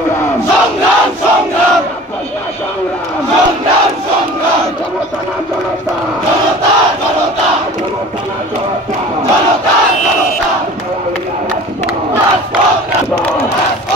সংগ্রাম সংগ্রাম সংগ্রাম সংগ্রাম সংগ্রাম সংগ্রাম জনতা না জনতা জনতা জনতা জনতা না জনতা জনতা জনতা রাজপথ রাজপথ রাজপথ